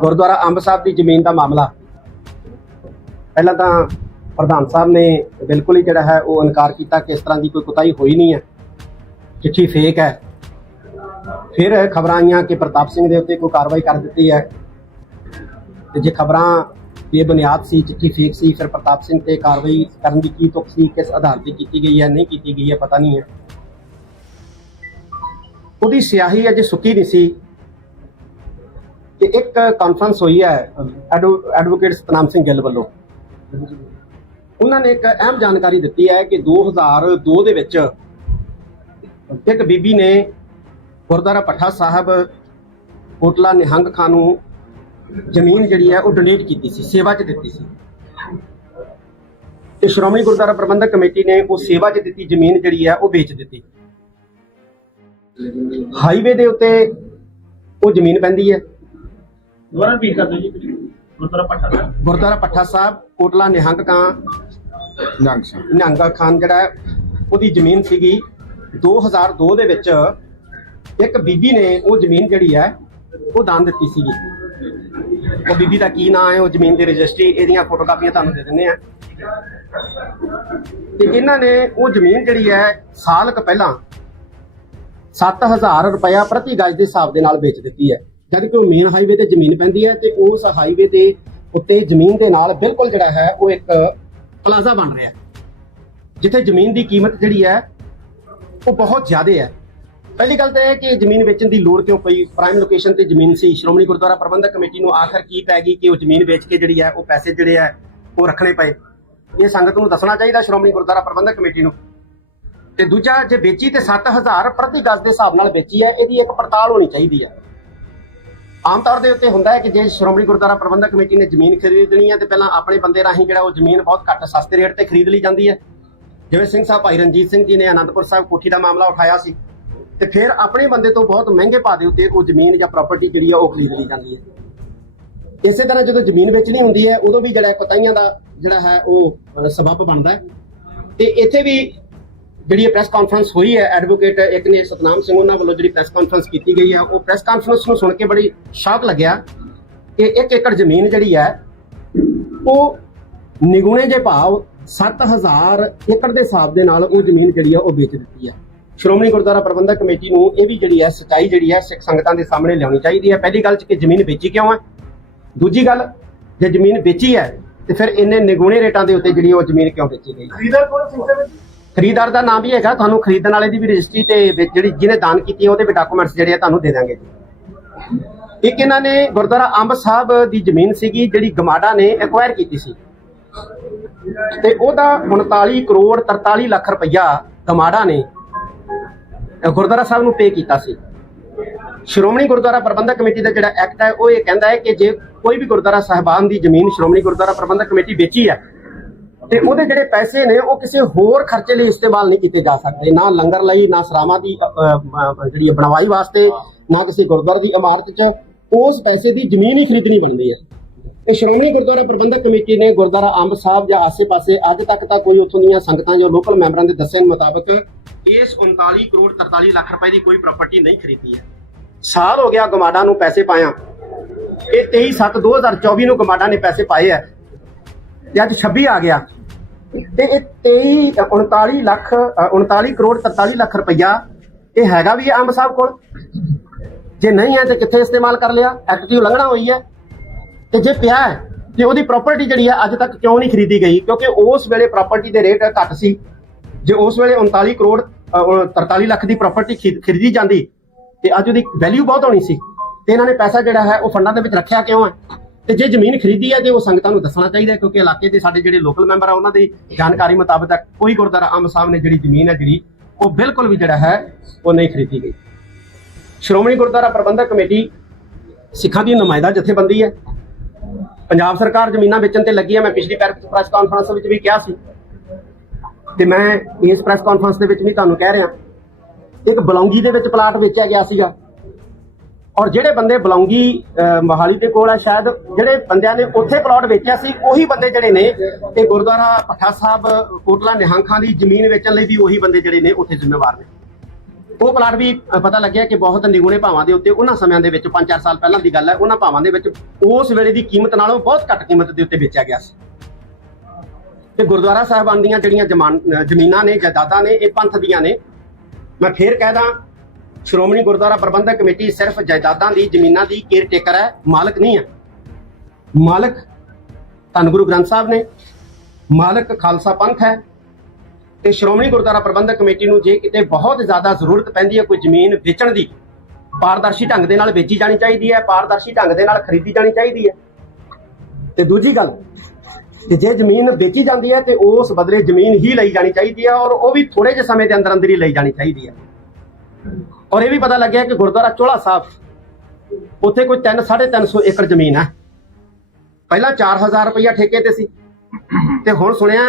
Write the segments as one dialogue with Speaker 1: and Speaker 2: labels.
Speaker 1: ਗੁਰਦੁਆਰਾ ਅੰਬ ਸਾਹਿਬ ਦੀ ਜ਼ਮੀਨ ਦਾ ਮਾਮਲਾ। ਪਹਿਲਾਂ ਤਾਂ ਪ੍ਰਧਾਨ ਸਾਹਿਬ ਨੇ ਬਿਲਕੁਲ ਹੀ ਜਿਹੜਾ ਹੈ ਉਹ ਇਨਕਾਰ ਕੀਤਾ ਕਿ ਇਸ ਤਰ੍ਹਾਂ ਦੀ ਕੋਈ ਕੁਤਾਈ ਹੋਈ ਨਹੀਂ ਹੈ। ਚਿੱਠੀ ਫੇਕ ਹੈ। ਫਿਰ ਖਬਰਾਂ ਆਈਆਂ ਕਿ ਪ੍ਰਤਾਪ ਸਿੰਘ ਦੇ ਉੱਤੇ ਕੋਈ ਕਾਰਵਾਈ ਕਰ ਦਿੱਤੀ ਹੈ। ਤੇ ਜੇ ਖਬਰਾਂ ਬੇਬੁਨਿਆਦ ਸੀ, ਚਿੱਠੀ ਫੇਕ ਸੀ, ਫਿਰ ਪ੍ਰਤਾਪ ਸਿੰਘ ਤੇ ਕਾਰਵਾਈ ਕਰਨ ਦੀ ਕੀ ਤੁਕ ਸੀ, ਕਿਸ ਆਧਾਰ ਤੇ ਕੀਤੀ ਗਈ ਹੈ, ਨਹੀਂ ਕੀਤੀ ਗਈ ਹੈ, ਪਤਾ ਨਹੀਂ ਹੈ। ਉਹਦੀ ਸਿਆਹੀ ਅਜੇ ਸੁੱਕੀ ਨਹੀਂ ਸੀ। ਕਿ ਇੱਕ ਕਾਨਫਰੰਸ ਹੋਈ ਹੈ ਐਡਵੋ- ਐਡਵੋਕੇਟ ਸਤਨਾਮ ਸਿੰਘ ਗਿੱਲ ਵੱਲੋਂ। ਉਹਨਾਂ ਨੇ ਇੱਕ ਅਹਿਮ ਜਾਣਕਾਰੀ ਦਿੱਤੀ ਹੈ ਕਿ 2002 ਦੇ ਵਿੱਚ ਇੱਕ ਬੀਬੀ ਨੇ ਗੁਰਦੁਆਰਾ ਪੱਠਾ ਸਾਹਿਬ ਕੋਟਲਾ ਨਿਹੰਗ ਖਾਨ ਨੂੰ ਜ਼ਮੀਨ ਜਿਹੜੀ ਹੈ ਉਹ ਡੋਨੇਟ ਕੀਤੀ ਸੀ, ਸੇਵਾ 'ਚ ਦਿੱਤੀ ਸੀ। ਤੇ ਸ਼੍ਰੋਮਣੀ ਗੁਰਦੁਆਰਾ ਪ੍ਰਬੰਧਕ ਕਮੇਟੀ ਨੇ ਉਹ ਸੇਵਾ 'ਚ ਦਿੱਤੀ ਜ਼ਮੀਨ ਜਿਹੜੀ ਹੈ ਉਹ ਵੇਚ ਦਿੱਤੀ। ਹਾਈਵੇ ਦੇ ਉੱਤੇ ਉਹ ਜ਼ਮੀਨ ਪੈਂਦੀ ਹੈ।
Speaker 2: ਦੁਬਾਰਾ ਰਿਪੀਟ ਕਰ ਦਿਓ ਜੀ ਗੁਰਦੁਆਰਾ ਪੱਠਾ ਸਾਹਿਬ।
Speaker 1: ਗੁਰਦੁਆਰਾ ਪੱਠਾ ਸਾਹਿਬ ਕੋਟਲਾ ਨਿਹੰਗ ਕਾਂ।
Speaker 3: ਨਿਹੰਗ ਸਿੰਘ
Speaker 1: ਨਿਹੰਗਾ ਖਾਨ ਜਿਹੜਾ ਹੈ, ਉਹਦੀ ਜ਼ਮੀਨ ਸੀਗੀ 2002 ਦੇ ਵਿੱਚ ਇੱਕ ਬੀਬੀ ਨੇ ਉਹ ਜ਼ਮੀਨ ਜਿਹੜੀ ਹੈ ਉਹ ਦਾਨ ਦਿੱਤੀ ਸੀਗੀ। ਉਹ ਬੀਬੀ ਦਾ ਕੀ ਨਾਮ ਹੈ ਉਹ ਜ਼ਮੀਨ ਦੀ ਰਜਿਸਟਰੀ ਇਹਦੀਆਂ ਫੋਟੋਕਾਪੀਆਂ ਤੁਹਾਨੂੰ ਦੇ ਦਿੰਦੇ ਆ ਤੇ ਇਹਨਾਂ ਨੇ ਉਹ ਜ਼ਮੀਨ ਜਿਹੜੀ ਹੈ ਸਾਲ ਕੁ ਪਹਿਲਾਂ 7000 ਰੁਪਇਆ ਪ੍ਰਤੀ ਗਜ ਦੇ ਹਿਸਾਬ ਦੇ ਨਾਲ ਵੇਚ ਦਿੱਤੀ ਹੈ। ਜਦ ਕਿ ਉਹ ਮੇਨ ਹਾਈਵੇ ਤੇ ਜ਼ਮੀਨ ਪੈਂਦੀ ਹੈ ਤੇ ਉਸ ਹਾਈਵੇ ਦੇ ਉੱਤੇ ਜ਼ਮੀਨ ਦੇ ਨਾਲ ਬਿਲਕੁਲ ਜਿਹੜਾ ਹੈ ਉਹ ਇੱਕ ਪਲਾਜ਼ਾ ਬਣ ਰਿਹਾ ਜਿੱਥੇ ਜ਼ਮੀਨ ਦੀ ਕੀਮਤ ਜਿਹੜੀ ਹੈ ਉਹ ਬਹੁਤ ਜ਼ਿਆਦਾ ਹੈ। ਪਹਿਲੀ ਗੱਲ ਤਾਂ ਇਹ ਹੈ ਕਿ ਜ਼ਮੀਨ ਵੇਚਣ ਦੀ ਲੋੜ ਕਿਉਂ ਪਈ? ਪ੍ਰਾਈਮ ਲੋਕੇਸ਼ਨ ਤੇ ਜ਼ਮੀਨ ਸੀ, ਸ਼੍ਰੋਮਣੀ ਗੁਰਦੁਆਰਾ ਪ੍ਰਬੰਧਕ ਕਮੇਟੀ ਨੂੰ ਆਖਰ ਕੀ ਪੈ ਗਈ ਕਿ ਉਹ ਜ਼ਮੀਨ ਵੇਚ ਕੇ ਜਿਹੜੀ ਹੈ ਉਹ ਪੈਸੇ ਜਿਹੜੇ ਹੈ ਉਹ ਰੱਖਣੇ ਪਏ? ਇਹ ਸੰਗਤ ਨੂੰ ਦੱਸਣਾ ਚਾਹੀਦਾ ਸ਼੍ਰੋਮਣੀ ਗੁਰਦੁਆਰਾ ਪ੍ਰਬੰਧਕ ਕਮੇਟੀ ਨੂੰ। ਤੇ ਦੂਜਾ, ਜੇ ਵੇਚੀ ਤੇ 7000 ਪ੍ਰਤੀ ਗਜ਼ ਦੇ ਹਿਸਾਬ ਨਾਲ ਵੇਚੀ ਹੈ, ਇਹਦੀ ਇੱਕ ਪੜਤਾਲ ਹੋਣੀ ਚਾਹੀਦੀ ਹੈ। ਆਮ ਤੌਰ ਦੇ ਉੱਤੇ ਹੁੰਦਾ ਹੈ ਕਿ ਜੇ ਸ਼੍ਰੋਮਣੀ ਗੁਰਦੁਆਰਾ ਪ੍ਰਬੰਧਕ ਕਮੇਟੀ ਨੇ ਜ਼ਮੀਨ ਖਰੀਦਣੀ ਹੈ ਤੇ ਪਹਿਲਾਂ ਆਪਣੇ ਬੰਦੇ ਰਾਹੀਂ ਜਿਹੜਾ ਉਹ ਜ਼ਮੀਨ ਬਹੁਤ ਘੱਟ ਸਸਤੇ ਰੇਟ ਤੇ ਖਰੀਦ ਲਈ ਜਾਂਦੀ ਹੈ। ਜਿਵੇਂ ਸਿੰਘ ਸਾਹਿਬ, ਭਾਈ ਰਣਜੀਤ ਸਿੰਘ ਜੀ ਨੇ ਆਨੰਦਪੁਰ ਸਾਹਿਬ ਕੋਠੀ ਦਾ ਮਾਮਲਾ ਉਠਾਇਆ ਸੀ ਤੇ ਫਿਰ ਆਪਣੇ ਬੰਦੇ ਤੋਂ ਬਹੁਤ ਮਹਿੰਗੇ ਭਾਅ ਦੇ ਉੱਤੇ ਉਹ ਜ਼ਮੀਨ ਜਾਂ ਪ੍ਰਾਪਰਟੀ ਜਿਹੜੀ ਆ ਉਹ ਖਰੀਦ ਲਈ ਜਾਂਦੀ ਹੈ। ਇਸੇ ਤਰ੍ਹਾਂ ਜਦੋਂ ਜ਼ਮੀਨ ਵੇਚਣੀ ਹੁੰਦੀ ਹੈ, ਉਦੋਂ ਵੀ ਜਿਹੜਾ ਕੁਤਾਈਆਂ ਦਾ ਜਿਹੜਾ ਹੈ ਉਹ ਸਬੱਬ ਬਣਦਾ ਹੈ। ਤੇ ਇੱਥੇ ਵੀ ਜਿਹੜੀ ਇਹ ਪ੍ਰੈਸ ਕਾਨਫਰੰਸ ਹੋਈ ਹੈ ਐਡਵੋਕੇਟ ਇੱਕ ਨੇ ਸਤਨਾਮ ਸਿੰਘ ਉਹਨਾਂ ਵੱਲੋਂ ਜਿਹੜੀ ਪ੍ਰੈਸ ਕਾਨਫਰੰਸ ਕੀਤੀ ਗਈ ਹੈ ਉਹ ਪ੍ਰੈਸ ਕਾਨਫਰੰਸ ਨੂੰ ਸੁਣ ਕੇ ਬੜੀ ਸ਼ੌਕ ਲੱਗਿਆ ਕਿ ਇੱਕ ਏਕੜ ਜ਼ਮੀਨ ਜਿਹੜੀ ਹੈ, ਉਹ ਨਿਗੁਣੇ ਜੇ ਭਾਵ 7000 ਏਕੜ ਦੇ ਹਿਸਾਬ ਦੇ ਨਾਲ ਉਹ ਜ਼ਮੀਨ ਜਿਹੜੀ ਹੈ ਉਹ ਵੇਚ ਦਿੱਤੀ ਹੈ ਸ਼੍ਰੋਮਣੀ ਗੁਰਦੁਆਰਾ ਪ੍ਰਬੰਧਕ ਕਮੇਟੀ ਨੂੰ ਇਹ ਵੀ ਜਿਹੜੀ ਹੈ, ਸਚਾਈ ਜਿਹੜੀ ਹੈ, ਸਿੱਖ ਸੰਗਤਾਂ ਦੇ ਸਾਹਮਣੇ ਲਿਆਉਣੀ ਚਾਹੀਦੀ ਹੈ। ਪਹਿਲੀ ਗੱਲ ਚ ਕਿ ਜ਼ਮੀਨ ਵੇਚੀ ਕਿਉਂ ਹੈ? ਦੂਜੀ ਗੱਲ, ਜੇ ਜ਼ਮੀਨ ਵੇਚੀ ਹੈ, ਤੇ ਫਿਰ ਇੰਨੇ ਨਿਗੁਣੇ ਰੇਟਾਂ ਦੇ ਉੱਤੇ ਜਿਹੜੀ ਉਹ ਜ਼ਮੀਨ ਕਿਉਂ ਵੇਚੀ ਗਈ?
Speaker 2: ਖਰੀਦਦਾਰ ਕੋਲ ਸਿੰਘ ਸਾਹਿਬ
Speaker 1: ਖਰੀਦਦਾਰ ਦਾ ਨਾਮ ਵੀ ਹੈਗਾ, ਤੁਹਾਨੂੰ ਖਰੀਦਣ ਵਾਲੇ ਦੀ ਵੀ ਰਜਿਸਟਰੀ ਤੇ ਵਿੱਚ ਜਿਹੜੀ ਜਿਹਨੇ ਦਾਨ ਕੀਤੀ ਹੈ ਉਹਦੇ ਵੀ ਡਾਕੂਮੈਂਟਸ ਜਿਹੜੇ ਆ ਤੁਹਾਨੂੰ ਦੇ ਦਾਂਗੇ ਜੀ। ਇੱਕ ਇਹਨਾਂ ਨੇ ਗੁਰਦੁਆਰਾ ਅੰਬ ਸਾਹਿਬ ਦੀ ਜ਼ਮੀਨ ਸੀਗੀ, ਜਿਹੜੀ ਗਮਾਡਾ ਨੇ ਐਕਵਾਇਰ ਕੀਤੀ ਸੀ। ਤੇ ਉਹਦਾ 39 ਕਰੋੜ 43 ਲੱਖ ਰੁਪਈਆ ਗਮਾਡਾ ਨੇ ਗੁਰਦੁਆਰਾ ਸਾਹਿਬ ਨੂੰ ਪੇ ਕੀਤਾ ਸੀ। ਸ਼੍ਰੋਮਣੀ ਗੁਰਦੁਆਰਾ ਪ੍ਰਬੰਧਕ ਕਮੇਟੀ ਦਾ ਜਿਹੜਾ ਐਕਟ ਹੈ, ਉਹ ਇਹ ਕਹਿੰਦਾ ਹੈ ਕਿ ਜੇ ਕੋਈ ਵੀ ਗੁਰਦੁਆਰਾ ਸਾਹਿਬਾਨ ਦੀ ਜ਼ਮੀਨ ਸ਼੍ਰੋਮਣੀ ਗੁਰਦੁਆਰਾ ਪ੍ਰਬੰਧਕ ਕਮੇਟੀ ਵੇਚੀ ਹੈ ਤੇ ਉਹਦੇ ਜਿਹੜੇ ਪੈਸੇ ਨੇ, ਉਹ ਕਿਸੇ ਹੋਰ ਖਰਚੇ ਲਈ ਇਸਤੇਮਾਲ ਨਹੀਂ ਕੀਤੇ ਜਾ ਸਕਦੇ। ਨਾ ਲੰਗਰ ਲਈ, ਨਾ ਸਰਾਵਾਂ ਦੀ ਜਿਹੜੀ ਬਣਵਾਈ ਵਾਸਤੇ, ਨਾ ਕਿਸੇ ਗੁਰਦੁਆਰੇ ਦੀ ਇਮਾਰਤ 'ਚ। ਉਸ ਪੈਸੇ ਦੀ ਜ਼ਮੀਨ ਹੀ ਖਰੀਦਣੀ ਪੈਂਦੀ ਹੈ। ਇਹ ਸ਼੍ਰੋਮਣੀ ਗੁਰਦੁਆਰਾ ਪ੍ਰਬੰਧਕ ਕਮੇਟੀ ਨੇ ਗੁਰਦੁਆਰਾ ਅੰਬ ਸਾਹਿਬ ਜਾਂ ਆਸੇ-ਪਾਸੇ ਅੱਜ ਤੱਕ ਤਾਂ ਕੋਈ ਉੱਥੋਂ ਦੀਆਂ ਸੰਗਤਾਂ ਜਾਂ ਲੋਕਲ ਮੈਂਬਰਾਂ ਦੇ ਦੱਸਣ ਮੁਤਾਬਕ ਇਸ 39 ਕਰੋੜ 43 ਲੱਖ ਰੁਪਏ ਦੀ ਕੋਈ ਪ੍ਰਾਪਰਟੀ ਨਹੀਂ ਖਰੀਦੀ ਹੈ। ਸਾਲ ਹੋ ਗਿਆ ਗਮਾਡਾ ਨੂੰ ਪੈਸੇ ਪਾਇਆ। ਇਹ 23 7 2024 ਨੂੰ ਗਮਾਡਾ ਨੇ ਪੈਸੇ ਪਾਏ ਆ ਤੇ ਅੱਜ 26 ਆ ਗਿਆ। ਤੇ ਇਹ 23 39 ਲੱਖ ਅ, 39 ਕਰੋੜ 43 ਲੱਖ ਰੁਪਈਆ ਇਹ ਹੈਗਾ ਵੀ ਅੰਬ ਸਾਹਿਬ ਕੋਲ। ਜੇ ਨਹੀਂ ਹੈ ਤੇ ਕਿੱਥੇ ਇਸਤੇਮਾਲ ਕਰ ਲਿਆ? ਐਕਟ ਦੀ ਉਲੰਘਣਾ ਹੋਈ ਹੈ। ਤੇ ਜੇ ਪਿਆ ਹੈ ਤੇ ਉਹਦੀ ਪ੍ਰਾਪਰਟੀ ਜਿਹੜੀ ਹੈ ਅੱਜ ਤੱਕ ਕਿਉਂ ਨਹੀਂ ਖਰੀਦੀ ਗਈ? ਕਿਉਂਕਿ ਉਸ ਵੇਲੇ ਪ੍ਰਾਪਰਟੀ ਦੇ ਰੇਟ ਘੱਟ ਸੀ। ਜੇ ਉਸ ਵੇਲੇ 39 ਕਰੋੜ ਅ, 43 ਲੱਖ ਦੀ ਪ੍ਰਾਪਰਟੀ ਖਰੀਦੀ ਜਾਂਦੀ ਤੇ ਅੱਜ ਉਹਦੀ ਵੈਲਿਊ ਬਹੁਤ ਹੋਣੀ ਸੀ। ਤੇ ਇਹਨਾਂ ਨੇ ਪੈਸਾ ਜਿਹੜਾ ਹੈ ਉਹ ਫੰਡਾਂ ਦੇ ਵਿੱਚ ਰੱਖਿਆ ਕਿਉਂ ਹੈ? ਤੇ ਜੇ ਜ਼ਮੀਨ ਖਰੀਦੀ ਹੈ ਤੇ ਉਹ ਸੰਗਤਾਂ ਨੂੰ ਦੱਸਣਾ ਚਾਹੀਦਾ ਕਿਉਂਕਿ ਇਲਾਕੇ ਦੇ ਸਾਡੇ ਜਿਹੜੇ ਲੋਕਲ ਮੈਂਬਰ ਆ, ਉਹਨਾਂ ਦੀ ਜਾਣਕਾਰੀ ਮੁਤਾਬਕ ਕੋਈ ਗੁਰਦੁਆਰਾ ਅੰਬ ਸਾਹਿਬ ਨੇ ਜਿਹੜੀ ਜ਼ਮੀਨ ਹੈ ਜਿਹੜੀ, ਉਹ ਬਿਲਕੁਲ ਵੀ ਜਿਹੜਾ ਹੈ, ਉਹ ਨਹੀਂ ਖਰੀਦੀ ਗਈ। ਸ਼੍ਰੋਮਣੀ ਗੁਰਦੁਆਰਾ ਪ੍ਰਬੰਧਕ ਕਮੇਟੀ ਸਿੱਖਾਂ ਦੀ ਨੁਮਾਇੰਦਾ ਜਥੇਬੰਦੀ ਹੈ। ਪੰਜਾਬ ਸਰਕਾਰ ਜ਼ਮੀਨਾਂ ਵੇਚਣ ਤੇ ਲੱਗੀ ਹੈ, ਮੈਂ ਪਿਛਲੀ ਪ੍ਰੈਸ ਕਾਨਫਰੰਸ ਵਿੱਚ ਵੀ ਕਿਹਾ ਸੀ। ਤੇ ਮੈਂ ਇਸ ਪ੍ਰੈਸ ਕਾਨਫਰੰਸ ਦੇ ਵਿੱਚ ਵੀ ਤੁਹਾਨੂੰ ਕਹਿ ਰਿਹਾ। ਇੱਕ ਬਲੌਂਗੀ ਦੇ ਵਿੱਚ ਪਲਾਟ ਵੇਚਿਆ ਗਿਆ ਸੀਗਾ। ਔਰ ਜਿਹੜੇ ਬੰਦੇ ਬਲੌਂਗੀ ਅਹ, ਮੋਹਾਲੀ ਦੇ ਕੋਲ ਆ ਸ਼ਾਇਦ ਜਿਹੜੇ ਬੰਦਿਆਂ ਨੇ ਉੱਥੇ ਪਲਾਟ ਵੇਚਿਆ ਸੀ ਉਹੀ ਬੰਦੇ ਜਿਹੜੇ ਨੇ ਤੇ ਗੁਰਦੁਆਰਾ ਪੱਠਾ ਸਾਹਿਬ ਕੋਟਲਾ ਨਿਹੰਗ ਖਾਂ ਦੀ ਜ਼ਮੀਨ ਵੇਚਣ ਲਈ ਵੀ ਉਹੀ ਬੰਦੇ ਜਿਹੜੇ ਨੇ ਉੱਥੇ ਜ਼ਿੰਮੇਵਾਰ ਨੇ। ਉਹ ਪਲਾਟ ਵੀ ਪਤਾ ਲੱਗਿਆ ਕਿ ਬਹੁਤ ਨਿਗੁਣੇ ਭਾਵਾਂ ਦੇ ਉੱਤੇ ਉਹਨਾਂ ਸਮਿਆਂ ਦੇ ਵਿੱਚ 5-4 ਸਾਲ ਪਹਿਲਾਂ ਦੀ ਗੱਲ ਹੈ ਉਹਨਾਂ ਭਾਵਾਂ ਦੇ ਵਿੱਚ ਉਸ ਵੇਲੇ ਦੀ ਕੀਮਤ ਨਾਲੋਂ ਬਹੁਤ ਘੱਟ ਕੀਮਤ ਦੇ ਉੱਤੇ ਵੇਚਿਆ ਗਿਆ ਸੀ। ਤੇ ਗੁਰਦੁਆਰਾ ਸਾਹਿਬਾਨ ਦੀਆਂ ਜਿਹੜੀਆਂ ਜਮਾਨ- ਜ਼ਮੀਨਾਂ ਨੇ ਜਾਇਦਾਦਾਂ ਨੇ ਇਹ ਪੰਥ ਦੀਆਂ ਨੇ। ਮੈਂ ਫੇਰ ਕਹਿਦਾ ਸ਼੍ਰੋਮਣੀ ਗੁਰਦੁਆਰਾ ਪ੍ਰਬੰਧਕ ਕਮੇਟੀ ਸਿਰਫ ਜਾਇਦਾਦਾਂ ਦੀ, ਜ਼ਮੀਨਾਂ ਦੀ ਕੇਅਰ ਟੇਕਰ ਹੈ, ਮਾਲਕ ਨਹੀਂ ਹੈ। ਮਾਲਕ ਧੰਨ ਗੁਰੂ ਗ੍ਰੰਥ ਸਾਹਿਬ ਨੇ, ਮਾਲਕ ਖਾਲਸਾ ਪੰਥ ਹੈ ਤੇ ਸ਼੍ਰੋਮਣੀ ਗੁਰਦੁਆਰਾ ਪ੍ਰਬੰਧਕ ਕਮੇਟੀ ਨੂੰ ਜੇ ਕਿਤੇ ਬਹੁਤ ਜ਼ਿਆਦਾ ਜ਼ਰੂਰਤ ਪੈਂਦੀ ਹੈ ਕੋਈ ਜ਼ਮੀਨ ਵੇਚਣ ਦੀ, ਪਾਰਦਰਸ਼ੀ ਢੰਗ ਦੇ ਨਾਲ ਵੇਚੀ ਜਾਣੀ ਚਾਹੀਦੀ ਹੈ, ਪਾਰਦਰਸ਼ੀ ਢੰਗ ਦੇ ਨਾਲ ਖਰੀਦੀ ਜਾਣੀ ਚਾਹੀਦੀ ਹੈ। ਤੇ ਦੂਜੀ ਗੱਲ, ਕਿ ਜੇ ਜ਼ਮੀਨ ਵੇਚੀ ਜਾਂਦੀ ਹੈ ਤੇ ਉਸ ਬਦਲੇ ਜ਼ਮੀਨ ਹੀ ਲਈ ਜਾਣੀ ਚਾਹੀਦੀ ਹੈ ਔਰ ਉਹ ਵੀ ਥੋੜੇ ਜਿਹੇ ਸਮੇਂ ਦੇ ਅੰਦਰ ਅੰਦਰ ਹੀ ਲਈ ਜਾਣੀ ਚਾਹੀਦੀ ਹੈ। ਔਰ ਇਹ ਵੀ ਪਤਾ ਲੱਗਿਆ ਕਿ ਗੁਰਦੁਆਰਾ ਚੋਲਾ ਸਾਹਿਬ, ਉੱਥੇ ਕੋਈ 3 350 ਏਕੜ ਜ਼ਮੀਨ ਹੈ। ਪਹਿਲਾਂ 4000 ਰੁਪਇਆ ਠੇਕੇ ਤੇ ਸੀ। ਤੇ ਹੁਣ ਸੁਣਿਆ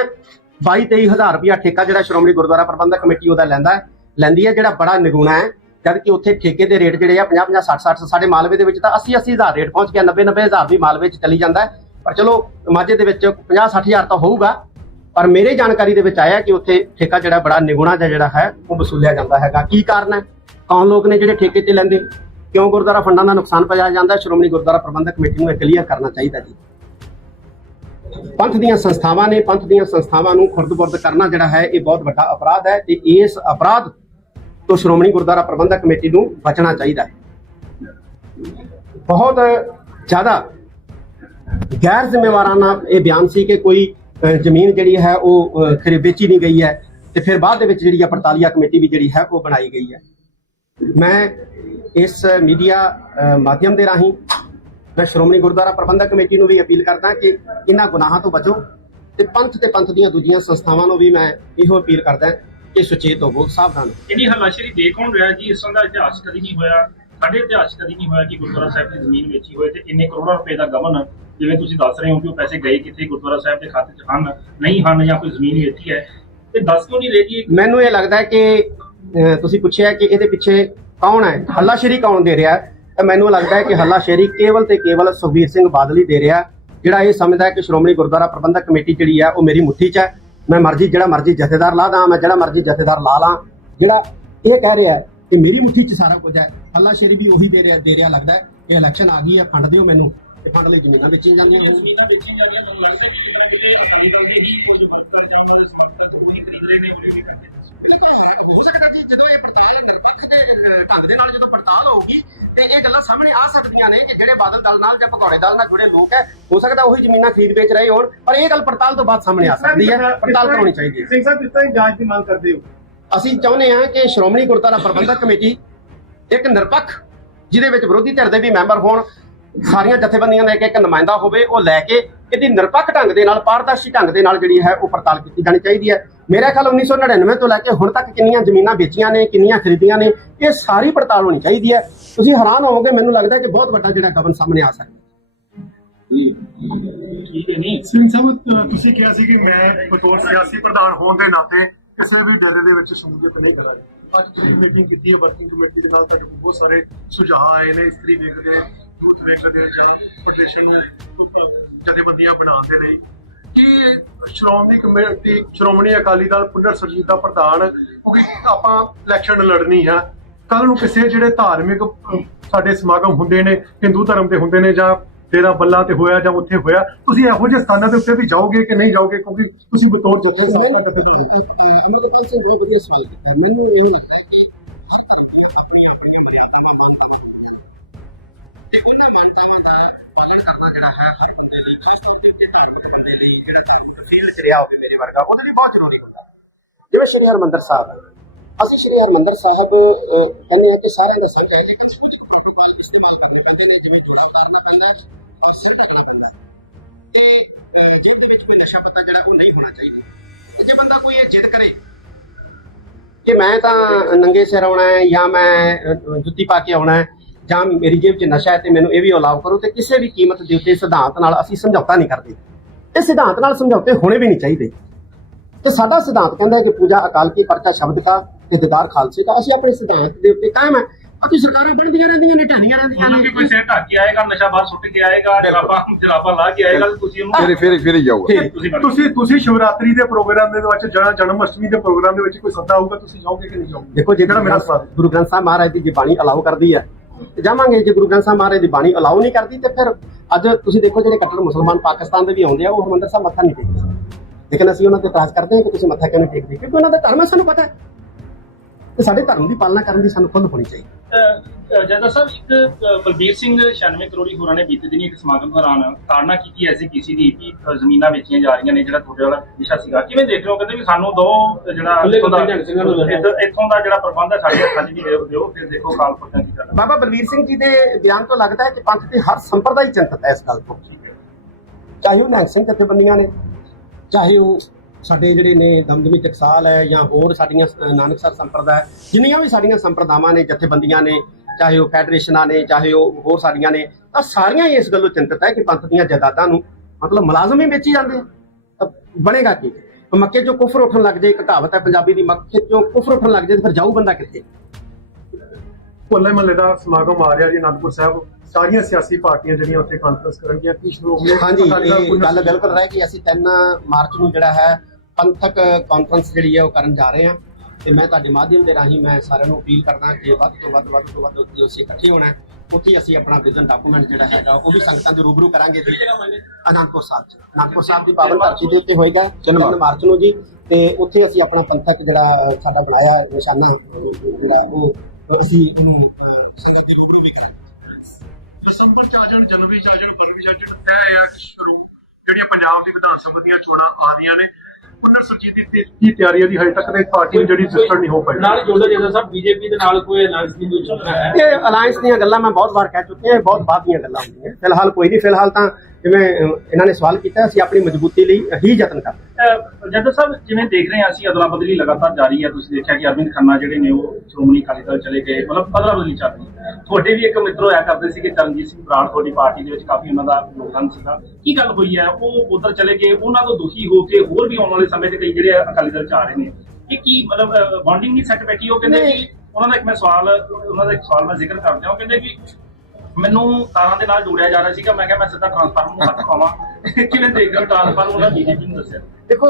Speaker 1: 22 23000 ਰੁਪਇਆ ਠੇਕਾ ਜਿਹੜਾ ਸ਼੍ਰੋਮਣੀ ਗੁਰਦੁਆਰਾ ਪ੍ਰਬੰਧਕ ਕਮੇਟੀ ਉਹਦਾ ਲੈਂਦਾ ਲੈਂਦੀ ਹੈ, ਜਿਹੜਾ ਬੜਾ ਨਿਗੁਣਾ ਹੈ। ਜਦ ਕਿ ਉੱਥੇ ਠੇਕੇ ਦੇ ਰੇਟ ਜਿਹੜੇ ਆ 50 50 60 60 ਸਾਡੇ ਮਾਲਵੇ ਦੇ ਵਿੱਚ ਤਾਂ 80 80000 ਰੇਟ ਪਹੁੰਚ ਗਿਆ 90 90000 ਵੀ ਮਾਲਵੇ 'ਚ ਚਲੀ ਜਾਂਦਾ ਹੈ। ਪਰ ਚਲੋ, ਮਾਝੇ ਦੇ ਵਿੱਚ 50 60000 ਤਾਂ ਹੋਊਗਾ। ਪਰ ਮੇਰੇ ਜਾਣਕਾਰੀ ਦੇ ਵਿੱਚ ਆਇਆ ਕਿ ਉੱਥੇ ਠੇਕਾ ਜਿਹੜਾ ਬੜਾ ਨਿਗੁਣਾ ਜਿਹੜਾ ਹੈ, ਉਹ ਵਸੂਲਿਆ ਜਾਂਦਾ ਹੈਗਾ। ਕੀ ਕਾਰਨ ਹੈ? ਕੌਣ ਲੋਕ ਨੇ ਜਿਹੜੇ ਠੇਕੇ ਤੇ ਲੈਂਦੇ? ਕਿਉਂ ਗੁਰਦੁਆਰਾ ਫੰਡਾਂ ਦਾ ਨੁਕਸਾਨ ਪਹੁੰਚਾਇਆ ਜਾਂਦਾ? ਸ਼੍ਰੋਮਣੀ ਗੁਰਦੁਆਰਾ ਪ੍ਰਬੰਧਕ ਕਮੇਟੀ ਨੂੰ ਇਹ ਕਲੀਅਰ ਕਰਨਾ ਚਾਹੀਦਾ ਜੀ। ਪੰਥ ਦੀਆਂ ਸੰਸਥਾਵਾਂ ਨੇ, ਪੰਥ ਦੀਆਂ ਸੰਸਥਾਵਾਂ ਨੂੰ ਖੁਰਦ-ਬੁਰਦ ਕਰਨਾ ਜਿਹੜਾ ਹੈ, ਇਹ ਬਹੁਤ ਵੱਡਾ ਅਪਰਾਧ ਹੈ ਤੇ ਇਸ ਅਪਰਾਧ ਤੋਂ ਸ਼੍ਰੋਮਣੀ ਗੁਰਦੁਆਰਾ ਪ੍ਰਬੰਧਕ ਕਮੇਟੀ ਨੂੰ ਬਚਣਾ ਚਾਹੀਦਾ ਹੈ। ਬਹੁਤ ਜ਼ਿਆਦਾ ਗੈਰ ਜ਼ਿੰਮੇਵਾਰਾਨਾ ਇਹ ਬਿਆਨ ਸੀ ਕਿ ਕੋਈ ਜ਼ਮੀਨ ਜਿਹੜੀ ਹੈ ਉਹ ਖਰੇ ਵੇਚੀ ਨਹੀਂ ਗਈ ਹੈ ਤੇ ਫਿਰ ਬਾਅਦ ਦੇ ਵਿੱਚ ਜਿਹੜੀ ਆ ਪੜਤਾਲੀਆ ਕਮੇਟੀ ਵੀ ਜਿਹੜੀ ਹੈ ਉਹ ਬਣਾਈ ਗਈ ਹੈ। ਮੈਂ ਇਸ ਮੀਡੀਆ ਮਾਧਿਅਮ ਦੇ ਰਾਹੀਂ ਮੈਂ ਸ਼੍ਰੋਮਣੀ ਗੁਰਦੁਆਰਾ ਪ੍ਰਬੰਧਕ ਕਮੇਟੀ ਨੂੰ ਵੀ ਅਪੀਲ ਕਰਦਾ ਕਿ ਇਹਨਾਂ ਗੁਨਾਹਾਂ ਤੋਂ ਬਚੋ ਤੇ ਪੰਥ ਤੇ ਪੰਥ ਦੀਆਂ ਦੂਜੀਆਂ ਸੰਸਥਾਵਾਂ ਨੂੰ ਵੀ ਮੈਂ ਇਹੋ ਅਪੀਲ ਕਰਦਾ ਕਿ ਸੁਚੇਤ ਹੋਵੋ ਸਾਵਧਾਨ।
Speaker 2: ਇਹਦੀ ਹਲਾਸ਼ੇਰੀ ਦੇ ਕੌਣ ਰਿਹਾ ਜੀ ਇਸ ਦਾ ਇਤਿਹਾਸ ਕਦੀ ਨਹੀਂ ਹੋਇਆ ਸਾਡੇ ਇਤਿਹਾਸ ਕਦੀ ਨਹੀਂ ਹੋਇਆ ਕਿ ਗੁਰਦੁਆਰਾ ਸਾਹਿਬ ਦੀ ਜ਼ਮੀਨ ਵੇਚੀ ਹੋਏ ਤੇ ਇੰਨੇ ਕਰੋੜਾਂ ਰੁਪਏ ਦਾ ਗਮਨ ਜਿਵੇਂ ਤੁਸੀਂ ਦੱਸ ਰਹੇ ਹੋ ਕਿ ਉਹ ਪੈਸੇ ਗਏ ਕਿੱਥੇ ਗੁਰਦੁਆਰਾ ਸਾਹਿਬ ਦੇ ਖਾਤੇ 'ਚ ਹਨ ਨਹੀਂ ਹਨ ਜਾਂ ਕੋਈ ਜ਼ਮੀਨ ਵੇਚੀ ਹੈ ਤੇ ਦੱਸ ਕਿਉਂ ਨਹੀਂ ਰਹੇ ਜੀ?
Speaker 1: ਮੈਨੂੰ ਇਹ ਲੱਗਦਾ ਹੈ ਕਿ ਤੁਸੀਂ ਪੁੱਛਿਆ ਕਿ ਇਹਦੇ ਪਿੱਛੇ ਕੌਣ ਹੈ? ਹੱਲਾਸ਼ੇਰੀ ਕੌਣ ਦੇ ਰਿਹਾ ਤਾਂ ਮੈਨੂੰ ਲੱਗਦਾ ਹੈ ਕਿ ਹੱਲਾਸ਼ੇਰੀ ਕੇਵਲ ਤੇ ਕੇਵਲ ਸੁਖਬੀਰ ਸਿੰਘ ਬਾਦਲ ਹੀ ਦੇ ਰਿਹਾ ਜਿਹੜਾ ਇਹ ਸਮਝਦਾ ਹੈ ਕਿ ਸ਼੍ਰੋਮਣੀ ਗੁਰਦੁਆਰਾ ਪ੍ਰਬੰਧਕ ਕਮੇਟੀ ਜਿਹੜੀ ਹੈ, ਉਹ ਮੇਰੀ ਮੁੱਠੀ 'ਚ ਹੈ। ਮੈਂ ਮਰਜ਼ੀ, ਜਿਹੜਾ ਮਰਜ਼ੀ ਜਥੇਦਾਰ ਲਾ ਦਾਂ, ਮੈਂ ਜਿਹੜਾ ਮਰਜ਼ੀ ਜਥੇਦਾਰ ਲਾ ਲਾਂ। ਜਿਹੜਾ ਇਹ ਕਹਿ ਰਿਹਾ ਕਿ ਮੇਰੀ ਮੁੱਠੀ 'ਚ ਸਾਰਾ ਕੁਝ ਹੈ, ਹੱਲਾਸ਼ੇਰੀ ਵੀ ਉਹੀ ਦੇ ਰਿਹਾ ਦੇ ਰਿਹਾ ਲੱਗਦਾ ਹੈ। ਇਹ ਇਲੈਕਸ਼ਨ ਆ ਗਈ ਹੈ, ਫੰਡ ਦਿਓ ਮੈਨੂੰ। ਤੇ ਫੰਡ ਲਈ ਜ਼ਮੀਨਾਂ ਵੇਚੀਆਂ ਜਾਂਦੀਆਂ ਹੋਣ
Speaker 2: ਜ਼ਮੀਨਾਂ ਵੇਚੀ ਜਾਂਦੀਆਂ ਮੈਨੂੰ ਲੱਗਦਾ ਕਿ ਜਿਹੜੇ ਅਕਾਲੀ ਦਲ ਦੇ ਹੀ ਸਮਰਥਕ ਖਰੀਦ ਰਹੇ ਨੇ ਉਹ ਵੀ ਕਹਿੰਦੇ ਨੇ
Speaker 1: ਹੋ ਸਕਦਾ ਜੀ ਜਦੋਂ ਇਹ ਪੜਤਾਲ ਨਿਰਪੱਖ ਦੇ ਅਹ, ਢੰਗ ਦੇ ਨਾਲ ਜਦੋਂ ਪੜਤਾਲ ਹੋਊਗੀ ਤੇ ਇਹ ਗੱਲਾਂ ਸਾਹਮਣੇ ਆ ਸਕਦੀਆਂ ਨੇ ਕਿ ਜਿਹੜੇ ਬਾਦਲ ਦਲ ਨਾਲ ਜਾਂ ਭਗੌੜੇ ਦਲ ਨਾਲ ਜੁੜੇ ਲੋਕ ਹੈ ਹੋ ਸਕਦਾ ਉਹੀ ਜ਼ਮੀਨਾਂ ਖਰੀਦ ਵੇਚ ਰਹੇ ਹੋਣ ਪਰ ਇਹ ਗੱਲ ਪੜਤਾਲ ਤੋਂ ਬਾਅਦ ਸਾਹਮਣੇ ਆ ਸਕਦੀ ਹੈ। ਪੜਤਾਲ ਕਰਾਉਣੀ ਚਾਹੀਦੀ ਹੈ।
Speaker 4: ਸਿੰਘ ਸਾਹਿਬ ਕਿਸ ਤਰ੍ਹਾਂ ਦੀ ਜਾਂਚ ਦੀ ਮੰਗ ਕਰਦੇ ਹੋ?
Speaker 1: ਅਸੀਂ ਚਾਹੁੰਦੇ ਹਾਂ ਕਿ ਸ਼੍ਰੋਮਣੀ ਗੁਰਦੁਆਰਾ ਪ੍ਰਬੰਧਕ ਕਮੇਟੀ ਇੱਕ ਨਿਰਪੱਖ ਜਿਹਦੇ ਵਿੱਚ ਵਿਰੋਧੀ ਧਿਰ ਦੇ ਵੀ ਮੈਂਬਰ ਹੋਣ ਸਾਰੀਆਂ ਜਥੇਬੰਦੀਆਂ ਦਾ ਇੱਕ ਇੱਕ ਨੁਮਾਇੰਦਾ ਹੋਵੇ ਉਹ ਲੈ ਕੇ ਇਹਦੀ ਨਿਰਪੱਖ ਢੰਗ ਦੇ ਨਾਲ ਪਾਰਦਰਸ਼ੀ ਢੰਗ ਦੇ ਨਾਲ ਜਿਹੜੀ ਹੈ ਉਹ ਪੜਤਾਲ ਕੀਤੀ ਜਾਣੀ ਚਾਹੀਦੀ ਹੈ। ਮੇਰਾ ਖਿਆਲ 1999 ਤੋਂ ਲੈ ਕੇ ਹੁਣ ਤੱਕ ਕਿੰਨੀਆਂ ਜ਼ਮੀਨਾਂ ਵੇਚੀਆਂ ਨੇ ਕਿੰਨੀਆਂ ਖਰੀਦੀਆਂ ਨੇ ਇਹ ਸਾਰੀ ਪੜਤਾਲ ਹੋਣੀ ਚਾਹੀਦੀ ਹੈ। ਤੁਸੀਂ ਹੈਰਾਨ ਹੋਵੋਗੇ ਮੈਨੂੰ ਲੱਗਦਾ ਕਿ ਬਹੁਤ ਵੱਡਾ ਜਿਹੜਾ ਗਬਨ ਸਾਹਮਣੇ ਆ ਸਕਦਾ
Speaker 2: ਠੀਕ ਹੈ ਨਹੀਂ
Speaker 4: ਸਿੰਘ ਸਾਹਿਬ ਤੁਸੀਂ ਕਿਹਾ ਸੀ ਕਿ ਮੈਂ ਬਤੌਰ ਸਿਆਸੀ ਪ੍ਰਧਾਨ ਹੋਣ ਦੇ ਨਾਤੇ ਕਿਸੇ ਵੀ ਡੇਰੇ ਦੇ ਵਿੱਚ ਸਮੂਹਿਤ ਨਹੀਂ ਕਰਾਂਗਾ। ਅੱਜ ਤੁਸੀਂ ਮੀਟਿੰਗ ਕੀਤੀ ਹੈ ਵਰਕਿੰਗ ਕਮੇਟੀ ਦੇ ਨਾਲ ਕੋਲ ਬਹੁਤ ਸਾਰੇ ਸੁਝਾਅ ਆਏ ਨੇ ਇਸਤਰੀ ਵੇਖਦੇ ਆ ਯੂਥ ਵੇਖਦੇ ਆ ਜਾਂ ਪਟੀਸ਼ਨ ਜਥੇਬੰਦੀਆਂ ਬਣਾਉਣ ਦੇ ਲਈ। ਕਿ ਸ਼੍ਰੋਮਣੀ ਕਮੇਟੀ ਸ਼੍ਰੋਮਣੀ ਅਕਾਲੀ ਦਲ ਪੁਨਰ ਸਰਜੀਤ ਦਾ ਪ੍ਰਧਾਨ ਕਿਉਂਕਿ ਆਪਾਂ ਇਲੈਕਸ਼ਨ ਲੜਨੀ ਆ ਕੱਲ ਨੂੰ ਕਿਸੇ ਜਿਹੜੇ ਧਾਰਮਿਕ ਸਾਡੇ ਸਮਾਗਮ ਹੁੰਦੇ ਨੇ ਹਿੰਦੂ ਧਰਮ ਦੇ ਹੁੰਦੇ ਨੇ ਜਾਂ ਤੇਰਾ ਬੱਲਾ ਤੇ ਹੋਇਆ ਜਾਂ ਉੱਥੇ ਹੋਇਆ ਤੁਸੀਂ ਇਹੋ ਜਿਹੇ ਸਥਾਨਾਂ ਦੇ ਉੱਤੇ ਵੀ ਜਾਓਗੇ ਕਿ ਨਹੀਂ ਜਾਓਗੇ? ਕਿਉਂਕਿ ਤੁਸੀਂ ਬਤੌਰ ਜਥੇਦਾਰ
Speaker 1: ਅਮਰਪਾਲ ਸਿੰਘ ਬਹੁਤ ਵਧੀਆ ਸਵਾਲ ਕੀਤਾ। ਮੈਨੂੰ ਇਹ ਲੱਗਦਾ ਹੈ ਕਿ ਉਹਨਾਂ ਮੰਨਤਾ ਦਾ ਪਾਲਣ ਕਰਨਾ ਜਿਹੜਾ ਹੈ ਫੀਲਡ ਚ ਰਿਹਾ ਹੋਵੇ ਮੇਰੇ ਵਰਗਾ ਉਹਦੇ ਲਈ ਬਹੁਤ ਜ਼ਰੂਰੀ ਹੁੰਦਾ। ਜਿਵੇਂ ਸ਼੍ਰੀ ਹਰਮੰਦਰ ਸਾਹਿਬ ਅਸੀਂ ਸ਼੍ਰੀ ਹਰਮੰਦਰ ਸਾਹਿਬ ਕਹਿੰਦੇ ਹਾਂ ਕਿ ਸਾਰਿਆਂ ਦਾ ਸੰਗ ਹੈ ਲੇਕਿਨ ਕੁਝ ਪ੍ਰੋਟੋਕਾਲ ਇਸਤੇਮਾਲ ਕਰਨੇ ਪੈਂਦੇ ਨੇ ਜਿਵੇਂ ਚੁਲਾਵ ਉਤਾਰਨਾ ਪੈਂਦਾ ਔਰ ਸਿਰ ਢੱਕਣਾ ਪੈਂਦਾ ਤੇ ਅਹ, ਵਿੱਚ ਕੋਈ ਨਸ਼ਾ ਪੱਤਾ ਜਿਹੜਾ ਉਹ ਨਹੀਂ ਹੋਣਾ ਚਾਹੀਦਾ। ਤੇ ਜੇ ਬੰਦਾ ਕੋਈ ਇਹ ਜਿੱਦ ਕਰੇ ਕਿ ਮੈਂ ਤਾਂ ਨੰਗੇ ਸਿਰ ਆਉਣਾ ਹੈ ਜਾਂ ਮੈਂ ਜੁੱਤੀ ਪਾ ਕੇ ਆਉਣਾ ਹੈ ਜਾਂ ਮੇਰੀ ਜੇਬ 'ਚ ਨਸ਼ਾ ਹੈ ਤੇ ਮੈਨੂੰ ਇਹ ਵੀ ਅਲਾਉ ਕਰੋ ਤੇ ਕਿਸੇ ਵੀ ਕੀਮਤ ਦੇ ਉੱਤੇ ਸਿਧਾਂਤ ਨਾਲ ਅਸੀਂ ਸਮਝੌਤਾ ਨਹੀਂ ਕਰਦੇ। ਇਹ ਸਿਧਾਂਤ ਨਾਲ ਸਮਝੌਤੇ ਹੋਣੇ ਵੀ ਨਹੀਂ ਚਾਹੀਦੇ। ਤੇ ਸਾਡਾ ਸਿਧਾਂਤ ਕਹਿੰਦਾ ਹੈ ਕਿ ਪੂਜਾ ਅਕਾਲ ਕੀ ਪਰਚਾ ਸ਼ਬਦ ਕਾ ਤੇ ਦੀਦਾਰ ਖਾਲਸੇ ਦਾ ਅਸੀਂ ਆਪਣੇ ਸਿਧਾਂਤ ਦੇ ਉੱਤੇ ਕਾਇਮ ਹੈ। ਆ ਤੁਸੀਂ ਸਰਕਾਰਾਂ ਬਣਦੀਆਂ ਰਹਿੰਦੀਆਂ ਨੇ ਢਾਣੀਆਂ ਰਹਿੰਦੀਆਂ ਨੇ।
Speaker 2: ਕੋਈ ਸਿਰ ਢੱਕ ਕੇ ਆਏਗਾ ਨਸ਼ਾ ਬਾਹਰ ਸੁੱਟ ਕੇ ਆਏਗਾ ਜਰਾਬਾਂ ਜਰਾਬਾਂ ਲਾ ਕੇ ਆਏਗਾ ਤੁਸੀਂ ਉਹਨੂੰ
Speaker 3: ਫਿਰ ਫਿਰ ਫਿਰ ਹੀ ਜਾਊਗਾ।
Speaker 2: ਤੁਸੀਂ
Speaker 4: ਤੁਸੀਂ ਤੁਸੀਂ ਸ਼ਿਵਰਾਤਰੀ ਦੇ ਪ੍ਰੋਗਰਾਮ ਦੇ ਵਿੱਚ ਜਾਂ ਜਨਮ ਅਸ਼ਟਮੀ ਦੇ ਪ੍ਰੋਗਰਾਮ ਦੇ ਵਿੱਚ ਕੋਈ ਸੱਦਾ ਹੋਊਗਾ ਤੁਸੀਂ ਜਾਓਗੇ ਕਿ ਨਹੀਂ ਜਾਓਗੇ?
Speaker 1: ਦੇਖੋ ਜੇ
Speaker 4: ਜਿਹੜਾ ਮੇਰਾ।
Speaker 1: ਗੁਰੂ ਗ੍ਰੰਥ ਸਾਹਿਬ ਮਹਾਰਾਜ ਦੀ ਜੇ ਬਾਣੀ ਅਲਾਉ ਕਰਦੀ ਹੈ। ਜਾਵਾਂਗੇ ਜੇ ਗੁਰੂ ਗ੍ਰੰਥ ਸਾਹਿਬ ਮਹਾਰਾਜ ਦੀ ਬਾਣੀ ਅਲਾਉ ਨਹੀਂ ਕਰਦੀ ਤੇ ਫਿਰ ਅੱਜ ਤੁਸੀਂ ਦੇਖੋ ਜਿਹੜੇ ਕੱਟੜ ਮੁਸਲਮਾਨ ਪਾਕਿਸਤਾਨ ਦੇ ਵੀ ਆਉਂਦੇ ਆ, ਉਹ ਹਰਿਮੰਦਰ ਸਾਹਿਬ ਮੱਥਾ ਨਹੀਂ ਟੇਕਦੇ। ਲੇਕਿਨ ਅਸੀਂ ਉਹਨਾਂ ਤੇ ਇਤਰਾਜ਼ ਕਰਦੇ ਹਾਂ ਕਿ ਤੁਸੀਂ ਮੱਥਾ ਕਿਉਂ ਨਹੀਂ ਟੇਕਦੇ? ਕਿਉਂਕਿ ਉਹਨਾਂ ਦਾ ਧਰਮ ਹੈ, ਸਾਨੂੰ ਪਤਾ ਹੈ। ਤੇ ਸਾਡੇ ਧਰਮ ਦੀ ਪਾਲਣਾ ਕਰਨ ਦੀ ਸਾਨੂੰ ਖੁੱਲ੍ਹ ਹੋਣੀ ਚਾਹੀਦੀ।
Speaker 2: ਜਦਾ ਸਾਹਿਬ ਇੱਕ ਅ, ਬਲਬੀਰ ਸਿੰਘ 96 ਕਰੋੜੀ ਹੋਰਾਂ ਨੇ ਬੀਤੇ ਦਿਨੀ ਇੱਕ ਸਮਾਗਮ ਦੌਰਾਨ ਤਾੜਨਾ ਕੀਤੀ ਐਸੀ ਕਿਸੇ ਦੀ ਕਿ ਅ, ਜ਼ਮੀਨਾਂ ਵੇਚੀਆਂ ਜਾ ਰਹੀਆਂ ਨੇ ਜਿਹੜਾ ਤੁਹਾਡੇ ਵਾਲਾ ਵਿਸ਼ਾ ਸੀਗਾ? ਕਿਵੇਂ ਦੇਖ ਰਹੇ ਹੋ? ਕਹਿੰਦੇ ਵੀ ਸਾਨੂੰ ਦੋ ਜਿਹੜਾ
Speaker 5: ਖੁੱਲ੍ਹੇ
Speaker 2: ਇੱਥੋਂ ਦਾ
Speaker 5: ਸਿੰਘਾਂ ਨੂੰ
Speaker 2: ਇੱਥੋਂ ਦਾ ਜਿਹੜਾ ਪ੍ਰਬੰਧ ਹੈ ਸਾਡੇ ਹੱਥਾਂ 'ਚ ਵੀ ਦਿਓ ਫਿਰ ਦੇਖੋ ਕਾਲ ਪੁਰਖਾਂ ਕੀ ਕਰਨਾ।
Speaker 1: ਬਾਬਾ ਬਲਵੀਰ ਸਿੰਘ ਜੀ ਦੇ ਬਿਆਨ ਤੋਂ ਲੱਗਦਾ ਹੈ ਕਿ ਪੰਥ ਦੀ ਹਰ ਸੰਪਰਦਾ ਹੀ ਚਿੰਤਤ ਹੈ ਇਸ ਗੱਲ ਤੋਂ। ਚਾਹੇ ਉਹ ਨਿਹੰਗ ਸਿੰਘ ਜਥੇਬੰਦੀਆਂ ਨੇ ਚਾਹੇ ਉਹ ਸਾਡੇ ਜਿਹੜੇ ਨੇ ਦਮਦਮੀ ਟਕਸਾਲ ਹੈ ਜਾਂ ਹੋਰ ਸਾਡੀਆਂ ਅ, ਨਾਨਕਸਰ ਸੰਪਰਦਾ ਹੈ ਜਿੰਨੀਆਂ ਵੀ ਸਾਡੀਆਂ ਸੰਪਰਦਾਵਾਂ ਨੇ ਜਥੇਬੰਦੀਆਂ ਨੇ ਚਾਹੇ ਉਹ ਫੈਡਰੇਸ਼ਨਾਂ ਨੇ ਚਾਹੇ ਉਹ ਹੋਰ ਸਾਡੀਆਂ ਨੇ ਤਾਂ ਸਾਰੀਆਂ ਇਸ ਗੱਲੋਂ ਚਿੰਤਤ ਹੈ ਕਿ ਪੰਥ ਦੀਆਂ ਜਾਇਦਾਦਾਂ ਨੂੰ ਮਤਲਬ ਮੁਲਾਜ਼ਮ ਹੀ ਵੇਚੀ ਜਾਂਦੇ ਆ। ਬਣੇਗਾ ਕੀ? ਮੱਕੇ ਚੋਂ ਕੁਫਰ ਉੱਠਣ ਲੱਗ ਜਾਏ ਇੱਕ ਕਹਾਵਤ ਹੈ ਪੰਜਾਬੀ ਦੀ ਮੱਕੇ ਚੋਂ ਕੁਫਰ ਉੱਠਣ ਲੱਗ ਜਾਏ ਤਾਂ ਫਿਰ ਜਾਊ ਬੰਦਾ ਕਿੱਥੇ?
Speaker 4: ਹੋਲੇ ਮਹੱਲੇ ਦਾ ਸਮਾਗਮ ਆ ਰਿਹਾ ਜੀ ਅਨੰਦਪੁਰ ਸਾਹਿਬ। ਸਾਰੀਆਂ ਸਿਆਸੀ ਪਾਰਟੀਆਂ ਜਿਹੜੀਆਂ ਉੱਥੇ ਕਾਨਫਰੰਸ ਕਰਨਗੀਆਂ ਕੀ ਸ਼੍ਰੋਮਣੀ
Speaker 1: ਹਾਂਜੀ
Speaker 4: ਅਕਾਲੀ ਦਲ
Speaker 1: ਇਹ ਗੱਲ ਬਿਲਕੁਲ ਰਹਿ ਕਿ ਅਸੀਂ 3 ਮਾਰਚ ਨੂੰ ਜਿਹੜਾ ਹੈ ਪੰਥਕ ਕਾਨਫਰੰਸ ਜਿਹੜੀ ਹੈ ਉਹ ਕਰਨ ਜਾ ਰਹੇ ਹਾਂ ਤੇ ਮੈਂ ਤੁਹਾਡੇ ਮਾਧਿਅਮ ਦੇ ਰਾਹੀਂ ਮੈਂ ਸਾਰਿਆਂ ਨੂੰ ਅਪੀਲ ਕਰਦਾ ਕਿ ਵੱਧ ਤੋਂ ਵੱਧ ਵੱਧ ਤੋਂ ਵੱਧ ਜੋ ਅਸੀਂ ਇਕੱਠੇ ਹੋਣਾ ਹੈ। ਉੱਥੇ ਅਸੀਂ ਆਪਣਾ ਵਿਜ਼ਨ ਡਾਕੂਮੈਂਟ ਜਿਹੜਾ ਹੈਗਾ ਉਹ ਵੀ ਸੰਗਤਾਂ ਦੇ ਰੂਬਰੂ ਕਰਾਂਗੇ ਜੀ। ਅਨੰਦਪੁਰ ਸਾਹਿਬ ਚ। ਅਨੰਦਪੁਰ ਸਾਹਿਬ ਦੀ ਪਾਵਨ ਧਰਤੀ ਦੇ ਉੱਤੇ ਹੋਏਗਾ 3 ਮਾਰਚ ਨੂੰ ਜੀ। ਤੇ ਉੱਥੇ ਅਸੀਂ ਆਪਣਾ ਪੰਥਕ ਜਿਹੜਾ ਸਾਡਾ ਬਣਾਇਆ ਨਿਸ਼ਾਨਾ ਜਿਹੜਾ ਉਹ ਅਸੀਂ ਉਹਨੂੰ, ਅ, ਸੰਗਤ ਦੀ ਰੂਬਰੂ ਵੀ ਕਰਾਂਗੇ।
Speaker 4: ਦਸੰਬਰ ਚ ਆ ਜਾਣ ਜਨਵਰੀ ਚ ਆ ਜਾਣ ਫਰਵਰੀ ਚ ਆ ਜਾਣ ਤੈਅ ਆ ਕਿ ਸ਼ੁਰੂ ਜਿਹੜੀਆਂ ਪੰਜਾਬ ਦੀ ਵਿਧਾਨ ਸਭਾ ਦੀਆਂ ਚੋਣਾਂ ਆ ਰਹੀਆਂ ਨੇ ਪੁਨਰ ਸੁਰਜੀਤ ਦੀ ਤੇ- ਕੀ ਤਿਆਰੀ ਹੈ ਦੀ ਹਜੇ ਤੱਕ ਤੇ ਪਾਰਟੀ ਨੂੰ ਜਿਹੜੀ ਰਜਿਸਟਰ ਨਹੀਂ ਹੋ ਪਾਈ।
Speaker 5: ਨਾਲ ਹੀ ਜੋੜੋ ਜਦਾ ਸਾਹਿਬ ਬੀਜੇਪੀ ਦੇ ਨਾਲ ਕੋਈ ਅਲਾਈਅੰਸ ਨਹੀਂ ਕੋਈ ਚੱਲ ਰਿਹਾ ਹੈ?
Speaker 1: ਇਹ ਅਲਾਈਅੰਸ ਦੀਆਂ ਗੱਲਾਂ ਮੈਂ ਬਹੁਤ ਵਾਰ ਕਹਿ ਚੁੱਕਿਆ ਇਹ ਬਹੁਤ ਬਾਅਦ ਦੀਆਂ ਗੱਲਾਂ ਹੁੰਦੀਆਂ। ਫਿਲਹਾਲ ਕੋਈ ਨਹੀਂ ਫਿਲਹਾਲ ਤਾਂ ਜਿਵੇਂ ਇਹਨਾਂ ਨੇ ਸਵਾਲ ਕੀਤਾ ਅਸੀਂ ਆਪਣੀ ਮਜ਼ਬੂਤੀ ਲਈ ਹੀ ਯਤਨ ਕਰਦੇ ਹਾਂ।
Speaker 2: ਜਦ ਸਾਹਿਬ ਜਿਵੇਂ ਦੇਖ ਰਹੇ ਹਾਂ ਅਸੀਂ ਅਦਲਾ ਬਦਲੀ ਲਗਾਤਾਰ ਜਾਰੀ ਹੈ ਤੁਸੀਂ ਦੇਖਿਆ ਕਿ ਅਰਵਿੰਦ ਖੰਨਾ ਜਿਹੜੇ ਨੇ ਉਹ ਸ਼੍ਰੋਮਣੀ ਅਕਾਲੀ ਦਲ ਚਲੇ ਗਏ ਮਤਲਬ ਅਦਲਾ ਬਦਲੀ ਚੱਲ ਰਹੀ ਹੈ। ਤੁਹਾਡੇ ਵੀ ਇੱਕ ਮਿੱਤਰ ਹੋਇਆ ਕਰਦੇ ਸੀ ਕਿ ਚਰਨਜੀਤ ਸਿੰਘ ਬਰਾੜ ਤੁਹਾਡੀ ਪਾਰਟੀ ਦੇ ਵਿੱਚ ਕਾਫੀ ਉਹਨਾਂ ਦਾ ਯੋਗਦਾਨ ਸੀਗਾ। ਕੀ ਗੱਲ ਹੋਈ ਹੈ? ਉਹ ਉਧਰ ਚਲੇ ਗਏ ਉਹਨਾਂ ਤੋਂ ਦੁਖੀ ਹੋ ਕੇ ਹੋਰ ਵੀ ਆਉਣ ਵਾਲੇ ਸਮੇਂ 'ਚ ਕਈ ਜਿਹੜੇ ਅਕਾਲੀ ਦਲ ਚ ਆ ਰਹੇ ਨੇ। ਇਹ ਕੀ ਮਤਲਬ ਬੌਂਡਿੰਗ ਨਹੀਂ ਸੈੱਟ ਬੈਠੀ? ਉਹ ਕਹਿੰਦੇ ਕਿ ਉਹਨਾਂ ਦਾ ਇੱਕ ਮੈਂ ਸਵਾਲ ਉਹਨਾਂ ਦਾ ਇੱਕ ਸਵਾਲ ਮੈਂ ਜ਼ਿਕਰ ਕਰਦਾ। ਹਾਂ ਉਹ ਕਹਿੰਦੇ ਕਿ ਮੈਨੂੰ ਤਾਰਾਂ ਦੇ ਨਾਲ ਜੋੜਿਆ ਜਾ ਰਿਹਾ ਸੀਗਾ ਮੈਂ ਕਿਹਾ ਮੈਂ ਸਿੱਧਾ ਟ੍ਰਾਂਸਫਾਰਮਰ ਨੂੰ ਹੱਥ ਪਾਵਾਂ। ਕਿਵੇਂ ਦੇਖ ਰਹੇ ਹੋ ਟ੍ਰਾਂਸਫਾਰਮਰ ਉਹਨਾਂ ਬੀਜੇਪੀ ਨੂੰ ਦੱਸਿਆ?
Speaker 1: ਦੇਖੋ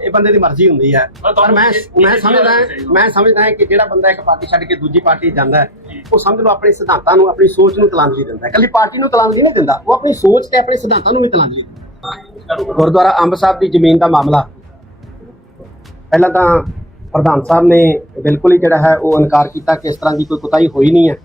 Speaker 1: ਇਹ ਬੰਦੇ ਦੀ ਮਰਜ਼ੀ ਹੁੰਦੀ ਹੈ। ਪਰ ਮੈਂ ਮੈਂ ਸਮਝਦਾ ਮੈਂ ਸਮਝਦਾ ਹਾਂ ਕਿ ਜਿਹੜਾ ਬੰਦਾ ਇੱਕ ਪਾਰਟੀ ਛੱਡ ਕੇ ਦੂਜੀ ਪਾਰਟੀ ਜਾਂਦਾ ਹੈ ਉਹ ਸਮਝ ਲਓ ਆਪਣੇ ਸਿਧਾਂਤਾਂ ਨੂੰ ਆਪਣੀ ਸੋਚ ਨੂੰ ਤਲਾਂਜਲੀ ਦਿੰਦਾ ਹੈ। ਕੱਲੀ ਪਾਰਟੀ ਨੂੰ ਤਲਾਂਜਲੀ ਨਹੀਂ ਦਿੰਦਾ ਉਹ ਆਪਣੀ ਸੋਚ ਤੇ ਆਪਣੇ ਸਿਧਾਂਤਾਂ ਨੂੰ ਵੀ ਤਲਾਂਜਲੀ ਦਿੰਦਾ ਗੁਰਦੁਆਰਾ ਅੰਬ ਸਾਹਿਬ ਦੀ ਜ਼ਮੀਨ ਦਾ ਮਾਮਲਾ। ਪਹਿਲਾਂ ਤਾਂ ਪ੍ਰਧਾਨ ਸਾਹਿਬ ਨੇ ਬਿਲਕੁਲ ਹੀ ਜਿਹੜਾ ਹੈ ਉਹ ਇਨਕਾਰ ਕੀਤਾ ਕਿ ਇਸ ਤਰ੍ਹਾਂ ਦੀ ਕੋਈ ਕੁਤਾਹੀ ਹੋਈ ਨਹੀਂ ਹੈ।